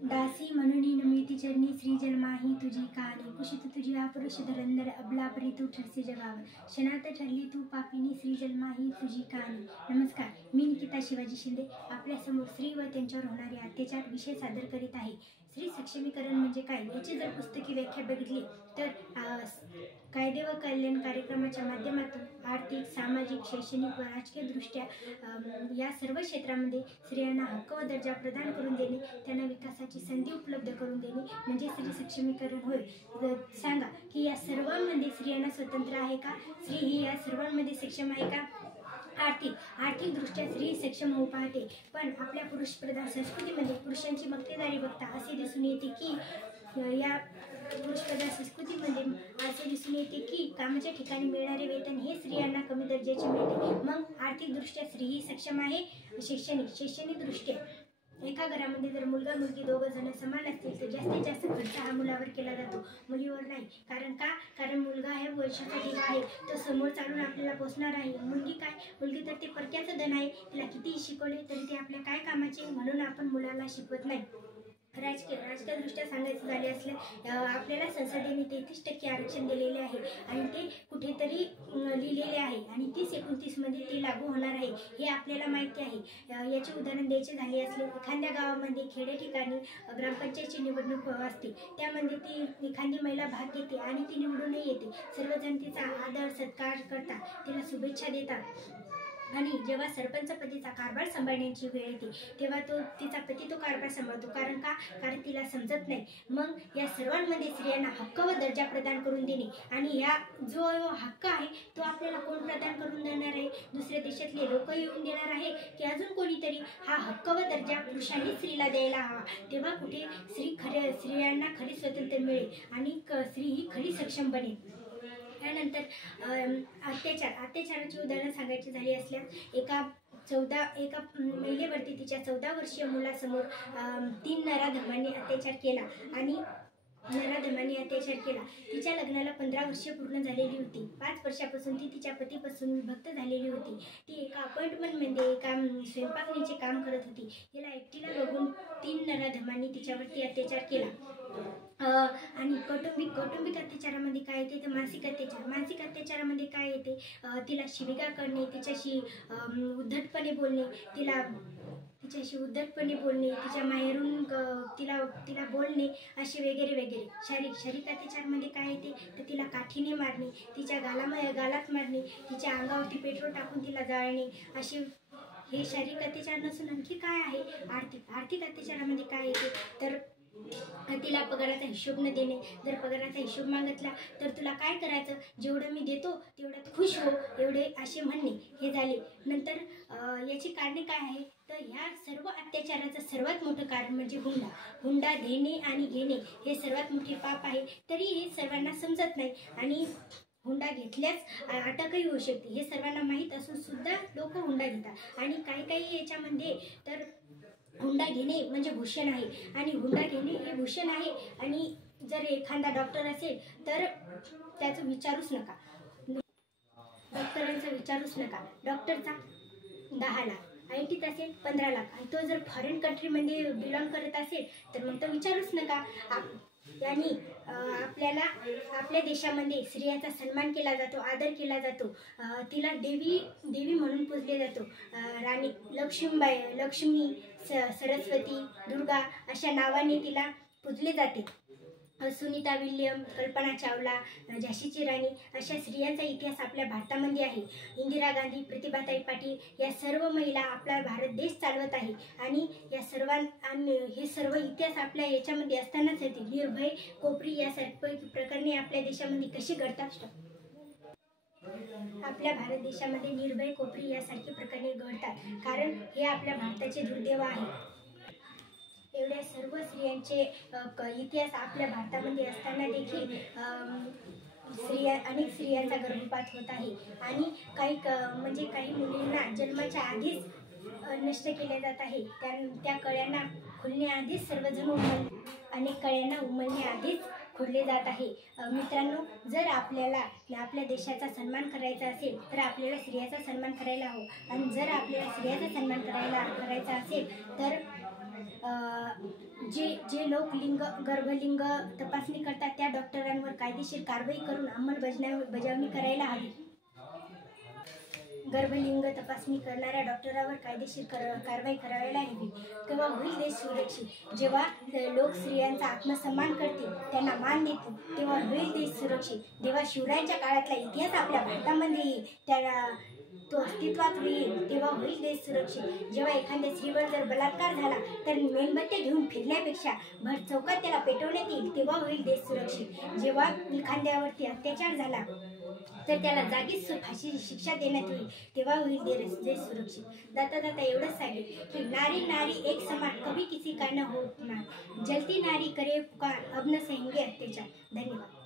दासी म्हणून नमिती चरणी श्री जन्माही तुझी कानी कुशित तुझी पुरुष धरंदर अबला परी तू ठरसी जगावर क्षणात ठरली तू पापिनी श्री जन्माही तुझी कानी. नमस्कार, मी निकिता शिवाजी शिंदे आपल्यासमोर स्त्री व त्यांच्यावर होणारे अत्याचार विषय सादर करीत आहे. स्त्री सक्षमीकरण म्हणजे काय याची जर पुस्तकी व्याख्या बघितली तर कायदे व कल्याण कार्यक्रमाच्या माध्यमातून आर्थिक, सामाजिक, शैक्षणिक व राजकीय दृष्ट्या या सर्व क्षेत्रामध्ये स्त्रियांना हक्क व दर्जा प्रदान करून देणे, त्यांना विकासाची संधी उपलब्ध करून देणे म्हणजे स्त्री सक्षमीकरण होय. सांगा की या सर्वांमध्ये स्त्रियांना स्वतंत्र आहे का? स्त्री ही या सर्वांमध्ये सक्षम आहे का? आर्थिक दृष्ट्या स्त्री सक्षम होऊ पाहते, पण आपल्या पुरुष प्रधान संस्कृतीमध्ये पुरुषांची मक्तेदारी बघता असे दिसून येते की या पुरुष प्रधान संस्कृतीमध्ये असे दिसून येते की कामाच्या ठिकाणी मिळणारे वेतन हे स्त्रियांना कमी दर्जाचे मिळते. मग आर्थिक दृष्ट्या स्त्री ही सक्षम आहे. शैक्षणिक दृष्ट्या एका घरामध्ये जर मुलगा मुलगी दोघं जण समान असतील तर जास्तीत जास्त खर्च हा मुलावर केला जातो, मुलीवर नाही. कारण मुलगा आहे वर्षाचा दिवा आहे, तो समोर चालून आपल्याला पोचणार आहे. मुलगी तर ते परक्याचं धन आहे, तिला कितीही शिकवले तरी ते आपल्या काय कामाचे, म्हणून आपण मुलाला शिकवत नाही. राजकीय दृष्ट्या सांगायचं झाले असले आपल्याला संसदेने 33% आरक्षण दिलेले आहे आणि ते कुठेतरी लिहिलेले आहे आणि 30-29 मध्ये ते लागू होणार आहे हे आपल्याला माहिती आहे. याचे उदाहरण द्यायचे झाले असले एखाद्या गावामध्ये खेडे ठिकाणी ग्रामपंचायतची निवडणूक असते, त्यामध्ये ती एखादी महिला भाग घेते आणि ती निवडूनही येते. सर्वजण तिचा आदर सत्कार करतात, तिला शुभेच्छा देतात आणि जेव्हा सरपंचपदीचा कारभार सांभाळण्याची वेळ येते तेव्हा तिचा पती तो कारभार सांभाळतो. कारण तिला समजत नाही. मग या सर्वांमध्ये स्त्रियांना हक्क व दर्जा प्रदान करून देणे आणि या जो हक्क आहे तो आपल्याला कोण प्रदान करून देणार आहे? दुसऱ्या देशातले लोक येऊन देणार आहे की अजून कोणीतरी? हा हक्क व दर्जा पुरुषांनी स्त्रीला द्यायला हवा, तेव्हा कुठे स्त्रियांना खरी स्वातंत्र्य मिळेल आणि स्त्री ही खरी सक्षम बनेल. त्यानंतर अत्याचाराची उदाहरणं सांगायची झाली असल्यास एका महिलेवरती तिच्या 14 वर्षीय मुलासमोर 3 नराधमांनी अत्याचार केला. तिच्या लग्नाला 15 वर्षे पूर्ण झालेली होती. 5 वर्षापासून ती तिच्या पतीपासून विभक्त झालेली होती. ती एका अपार्टमेंटमध्ये एका स्वयंपाकनीचे काम करत होती. तिला एकटीला बघून 3 नराधमांनी तिच्यावरती अत्याचार केला. आणि कौटुंबिक अत्याचारामध्ये काय येते तर मानसिक अत्याचारामध्ये काय येते, तिला शिवीगाळ करणे, तिच्याशी उद्धटपणे बोलणे, तिच्या माहेरून तिला बोलणे असे वगैरे. शारीरिक अत्याचारामध्ये काय येते तर तिला काठीने मारणे, तिच्या गालात मारणे, तिच्या अंगावरती पेट्रोल टाकून तिला जाळणे असे. हे शारीरिक अत्याचार नसून आणखी काय आहे? आर्थिक अत्याचारामध्ये काय येते तर तिला पगाराचा हिशोब न देणे. जर पगाराचा हिशोब मागितला तर तुला काय करायचं, जेवढं मी देतो तेवढ्यात खुश हो, एवढे असे म्हणणे हे झाले. नंतर याची कारणे काय आहे तर ह्या सर्व अत्याचाराचं सर्वात मोठं कारण म्हणजे हुंडा देणे आणि घेणे हे सर्वात मोठे पाप आहे. तरी हे सर्वांना समजत नाही आणि हुंडा घेतल्यास अटकही होऊ शकते हे सर्वांना माहीत असून सुद्धा लोक हुंडा घेतात. आणि काही याच्यामध्ये तर हुंडा घेणे म्हणजे भूषण आहे आणि हुंडा घेणे हे भूषण आहे. आणि जर एखादा डॉक्टर असेल तर त्याचं विचारूच नका, डॉक्टरांचा विचारूच नका. डॉक्टरचा 10 लाख, ITत असेल 15 लाख आणि तो जर फॉरेन कंट्रीमध्ये बिलॉंग करत असेल तर मग तो विचारूच नका. यांनी आपल्या देशामध्ये स्त्रियांचा सन्मान केला जातो, आदर केला जातो, तिला देवी म्हणून पूजले जातो. राणी लक्ष्मी, सरस्वती, दुर्गा अशा नावाने तिला पूजले जाते. सुनीता विल्यम, कल्पना चावला, झाशीची राणी अशा स्त्रियांचा इतिहास आपल्या भारतामध्ये आहे. इंदिरा गांधी, प्रतिभाताई पाटील या सर्व महिला आपला भारत देश चालवत आहे आणि हे सर्व इतिहास आपल्या याच्यामध्ये असतानाच येते. निर्भय, कोपरी यासारखी प्रकरणे आपल्या देशामध्ये कशी घडतात? आपल्या भारत देशामध्ये निर्भय, कोपरी यासारखी प्रकरणे घडतात कारण हे आपल्या भारताचे दुर्दैव आहे. एवढ्या सर्व स्त्रियांचे इतिहास आपल्या भारतामध्ये असताना देखील अनेक स्त्रियांचा गर्भपात होत आहे आणि काही मुलींना जन्माच्या आधीच नष्ट केले जात आहे. त्या कळ्यांना खुलण्याआधीच अनेक कळ्यांना उमलण्याआधीच खोडले जात आहे. मित्रांनो, जर आपल्याला आपल्या देशाचा सन्मान करायचा असेल तर आपल्याला स्त्रियांचा सन्मान करायला हवा आणि जर आपल्याला स्त्रियांचा सन्मान करायचा असेल तर जे लोक गर्भलिंग तपासणी करतात त्या डॉक्टरांवर कायदेशीर कारवाई करून अंमलबजावणी करायला हवी. गर्भलिंग तपासणी करणाऱ्या डॉक्टरांवर कायदेशीर कारवाई करायला हवी. तेव्हा होईल देश सुरक्षित. जेव्हा लोक स्त्रियांचा आत्मसन्मान करतील, त्यांना मान देतील, तेव्हा होईल देश सुरक्षित. जेव्हा शिवरायांच्या काळातला इतिहास आपल्या भारतामध्ये येईल, तो अस्तित्वात येईल, तेव्हा होईल देश सुरक्षित. जेव्हा एखाद्या स्त्रीवर जर बलात्कार झाला तर मेणबत्त्या घेऊन फिरण्यापेक्षा भर चौकात त्याला पेटवण्यात येईल, तेव्हा होईल देश सुरक्षित. जेव्हा एखाद्यावरती अत्याचार झाला तर त्याला जागीच फाशीची शिक्षा देण्यात येईल, तेव्हा होईल देश सुरक्षित. जाता जाता एवढंच सांगेल की नारी नारी एक समान, कभी किसी का न हो अपमान. जलती नारी करे पुकार, अब न सहेंगे अत्याचार. धन्यवाद.